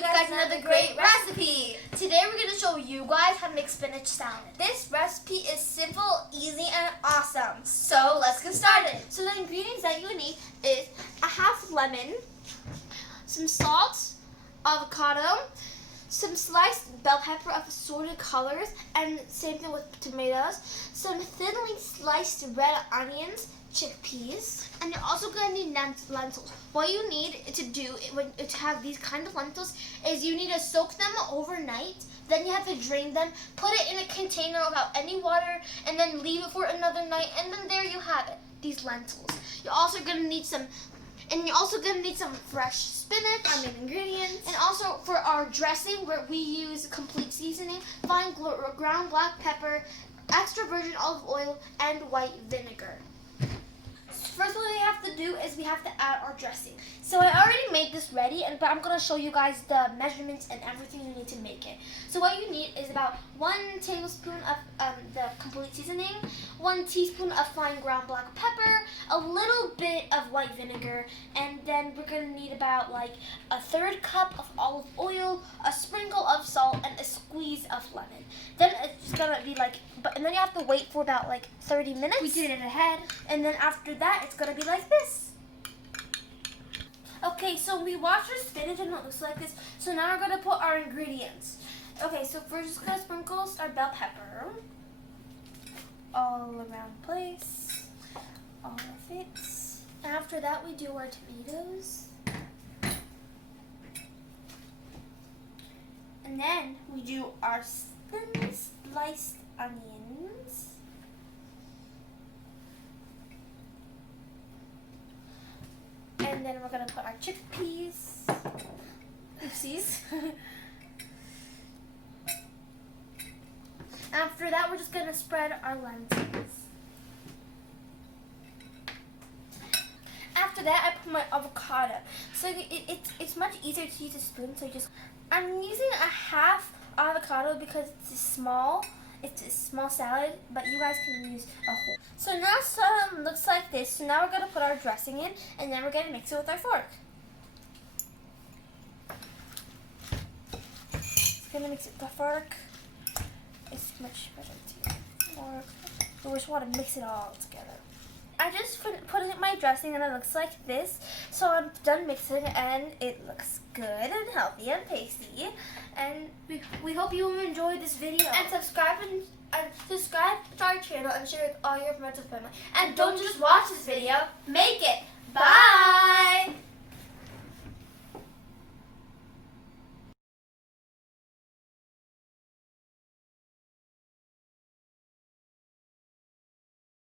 you guys another great recipe. Today we're going to show you guys how to make spinach salad. This recipe is simple, easy, and awesome. So let's get started. So the ingredients that you need is a half lemon, some salt, avocado, some sliced bell pepper of assorted colors, and same thing with tomatoes, some thinly sliced red onions, chickpeas, and you're also going to need lentils. What you need to do to have these kind of lentils is you need to soak them overnight, then you have to drain them, put it in a container without any water, and then leave it for another night, and then there you have it, these lentils. You're also going to need some fresh spinach, our main ingredients. And also for our dressing, where we use complete seasoning, fine ground black pepper, extra virgin olive oil, and white vinegar. First, what we have to do is we have to add our dressing. So I already made this ready, but I'm going to show you guys the measurements and everything you need to make it. So what you need is about 1 tablespoon of the complete seasoning, 1 teaspoon of fine ground black pepper, a little bit of white vinegar, and then we're going to need about like a 1/3 cup of olive oil, a sprinkle of salt, and a squeeze of lemon. Then it's going to be like, and then you have to wait for about like 30 minutes. We did it ahead. And then after that, it's going to be like this. Okay, so we washed our spinach and it looks like this. So now we're going to put our ingredients. Okay, so we're just going to sprinkle our bell pepper all around the place, all of it. After that, we do our tomatoes. And then we do our thinly sliced onions. And then we're going to put our chickpeas. Oopsies. After that, we're just going to spread our lentils. After that, I put my avocado. So it's much easier to use a spoon. So I'm using a half avocado because it's small. It's a small salad, but you guys can use a whole. So now salad looks like this. So now we're going to put our dressing in, and then we're going to mix it with our fork. It's going to mix it with the fork. It's much better to use the fork. We just want to mix it all together. I just put in my dressing, and it looks like this. So I'm done mixing, and it looks good and healthy and tasty. And we hope you enjoyed this video. And subscribe to our channel and share it with all your friends and family. And don't just watch this video, make it!